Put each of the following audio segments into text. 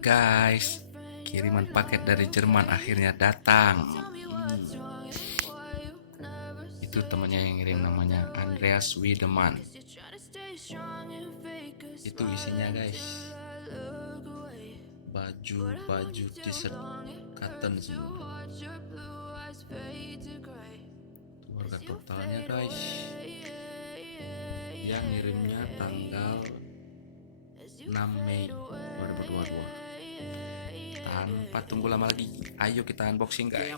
Guys, kiriman paket dari Jerman akhirnya datang. Itu temannya yang ngirim, namanya Andreas Wiedemann. Itu isinya guys, baju T-Shirt cotton semua. Warga totalnya guys. Dia ngirimnya tanggal 6 Mei 2022. Tanpa tunggu lama lagi, ayo kita unboxing guys.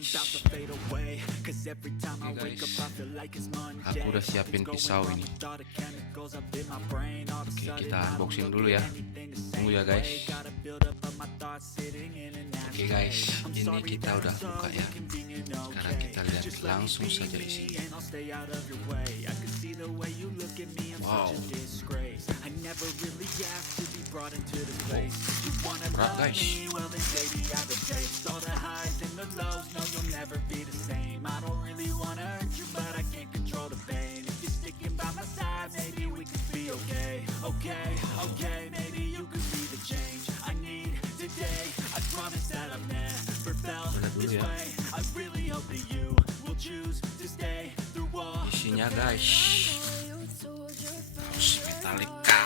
Oke guys, aku udah siapin pisau ini. Oke, kita unboxing dulu ya. Tunggu ya guys. Oke guys, ini kita udah buka ya. Sekarang kita lihat langsung saja isinya. Wow, berat guys. Isinya guys, harus Metallica.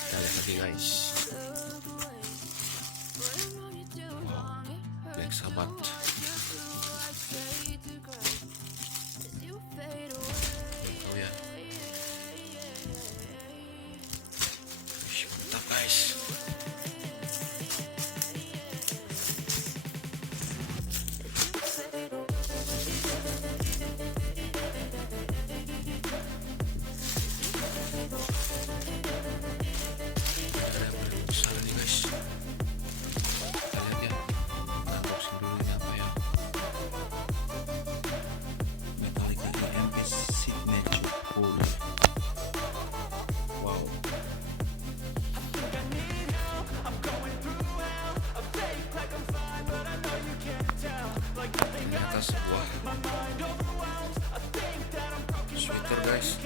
Kita lihat lagi guys. Wow, Black Sabbath. Oh ya, mantap guys. Ternyata sebuah sweater guys.